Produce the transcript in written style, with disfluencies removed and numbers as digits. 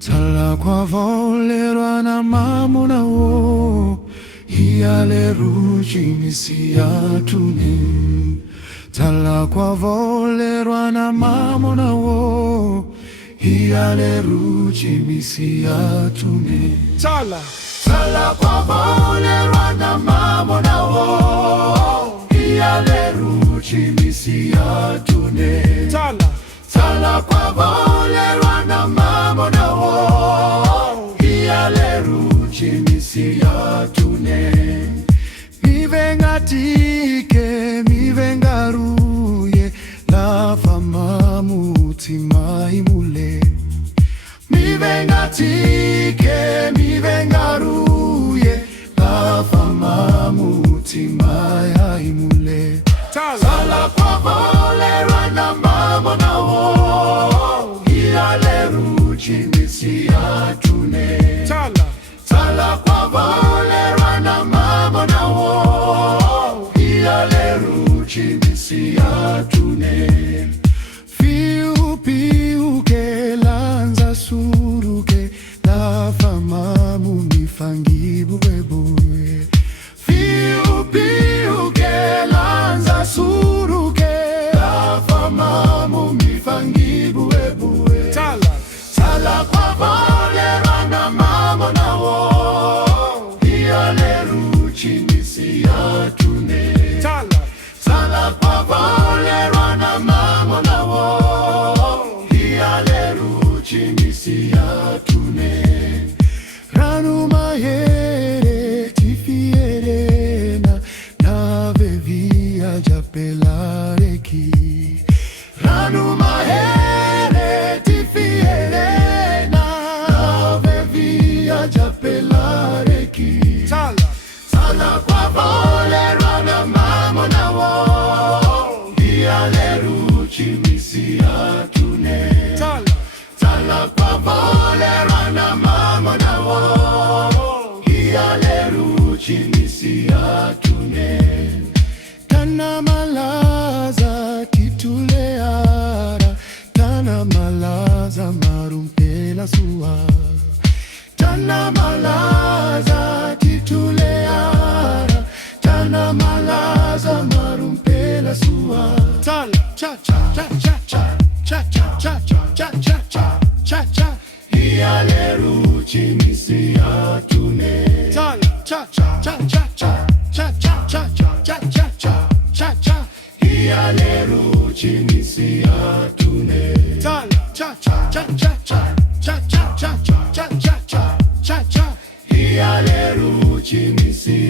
Tala kwa volerwa na mamona wo hiale ruji misiatune. Tala kwa volerwa na mamona wo hiale ruji misiatune. Tala kwa volerwa na mamona wo hiale ruji misiatune. Tala kwa volerwa na mamona wo hiale ruji misiatune. Mivengatike mivengaruye la fama mutima imule. Mivengatike mivengaruye la fama mutima imule. Tala kwa volerwa na mamona wo hiale ruji misiatune. Tala kwa volerwa na mamona wo hiale ruji misiatune. Fiu piu ke lanza suruke la fama mumifangi buebuye. Fiu piu ke lanza suruke la fama mumifangi buebuye. Tala kwa volerwa na mamona wo hiale ruji misiatune. Tala kwa volerwa na mamona wo hiale ruji misiatune. Ranu mayere tifierena na vevia japelareki. Ranu mahere tifierena na vevia japelareki. Tala kwa volerwa na mamona wo hiale ruji misiatune. Tala kwa volerwa na mamona wo hiale ruji misiatune. Tana malaza tituleara, tana malaza marumpela suwa. Tana malaza tituleara, tana malaza marumpela suwa. Cha cha cha cha cha cha cha cha cha cha cha cha cha hiale ruji misiatune. Cha cha cha cha cha cha cha cha cha cha cha cha cha hiale ruji misiatune. Cha cha cha cha cha cha cha cha cha cha cha cha hiale ruji misiatune.